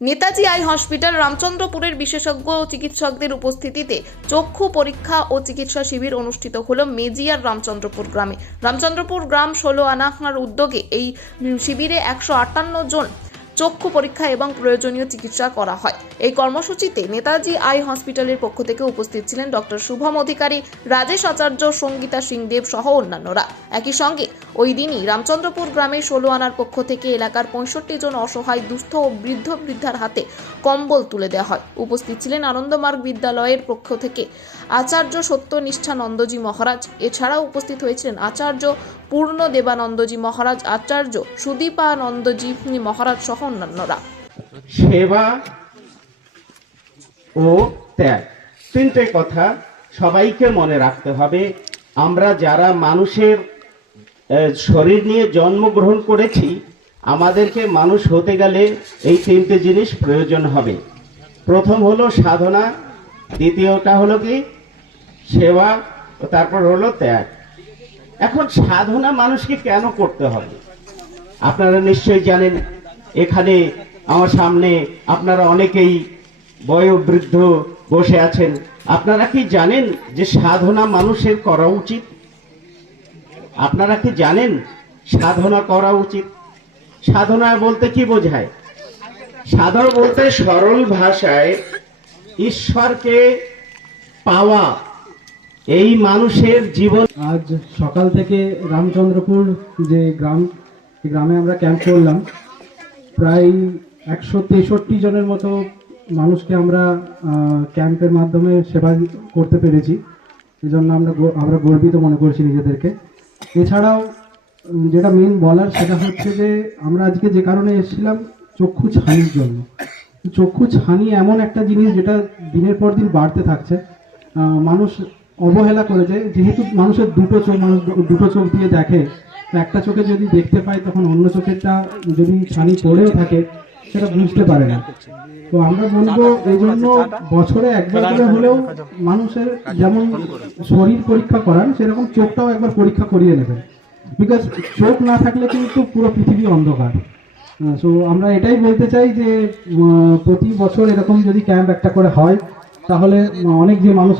Netaji eye hospital রামচন্দ্রপুরের বিশেষজ্ঞ চিকিৎসকদের উপস্থিতিতে চক্ষু পরীক্ষা ও চিকিৎসা শিবির অনুষ্ঠিত হলো মেজিয়ার রামচন্দ্রপুর গ্রামে। রামচন্দ্রপুর গ্রাম 16 আনার উদ্যোগে এই শিবিরে 158 জন চক্ষু পরীক্ষা এবং প্রয়োজনীয় চিকিৎসা করা হয়। এই কর্মসূচিতে নেতাজি আই হসপিটালের পক্ষ থেকে উপস্থিত ছিলেন ডক্টর শুভম অধিকারী, রাজেশ আচার্য, সঙ্গীতা সিংদেব সহ অন্যান্যরা। একই সঙ্গে ওই দিনই রামচন্দ্রপুর গ্রামের 16 আনার পক্ষ থেকে এলাকার 65 জন অসহায় দুস্থ ও বৃদ্ধ বৃদ্ধার হাতে কম্বল তুলে দেওয়া হয়। উপস্থিত ছিলেন আনন্দমার্গ বিদ্যালয়ের পক্ষ থেকে আচার্য সত্যনিষ্ঠানন্দজি মহারাজ। এছাড়াও উপস্থিত হয়েছিলেন আচার্য পূর্ণ দেবানন্দজি মহারাজ, আচার্য সুদীপানন্দজি মহারাজ সহ অন্যান্যরা। সেবা ও ত্যাগ, তিনটে কথা সবাইকে মনে রাখতে হবে। আমরা যারা মানুষের শরীর নিয়ে জন্মগ্রহণ করেছি, আমাদেরকে মানুষ হতে গেলে এই তিনটে জিনিস প্রয়োজন হবে। প্রথম হলো সাধনা, দ্বিতীয়টা হলো কি সেবা, ও তারপর হলো ত্যাগ। এখন সাধনা মানুষকে কেন করতে হবে আপনারা নিশ্চয়ই জানেন। এখানে আমার সামনে আপনারা অনেকেই বয়োবৃদ্ধ বসে আছেন। আপনারা কি জানেন যে সাধনা মানুষের করা উচিত? আপনারা কি জানেন সাধনা করা উচিত? সাধনা বলতে কি বোঝায়? সাধনা বলতে সরল ভাষায় ঈশ্বরকে পাওয়া। এই মানুষের জীবন। আজ সকাল থেকে রামচন্দ্রপুর যে গ্রামে আমরা ক্যাম্প করলাম, প্রায় 163 জনের মতো মানুষকে আমরা ক্যাম্পের মাধ্যমে সেবা করতে পেরেছি। এই জন্য আমরা গর্বিত মনে করছি নিজেদেরকে। এছাড়াও যেটা মেন বলার সেটা হচ্ছে যে আমরা আজকে যে কারণে এসেছিলাম চক্ষু ছানির জন্য। চক্ষু ছানি এমন একটা জিনিস যেটা দিনের পর দিন বাড়তে থাকছে। মানুষ অবহেলা করেছে, যেহেতু মানুষের দুটো চোখ দিয়ে দেখে, একটা চোখে যদি দেখতে পায় তখন অন্য চোখেরটা যদি ছানি পড়েও থাকে সেটা বুঝতে পারে না। তো আমরা বলবো এই জন্য বছরে একবার করে হলেও মানুষের যেমন শরীর পরীক্ষা করান, সেরকম চোখটাও একবার পরীক্ষা করিয়ে নেবেন। বিকজ চোখ না থাকলে কিন্তু পুরো পৃথিবী অন্ধকার। সো আমরা এটাই বলতে চাই যে প্রতি বছর এরকম যদি ক্যাম্প একটা করে হয় তাহলে অনেক যে মানুষ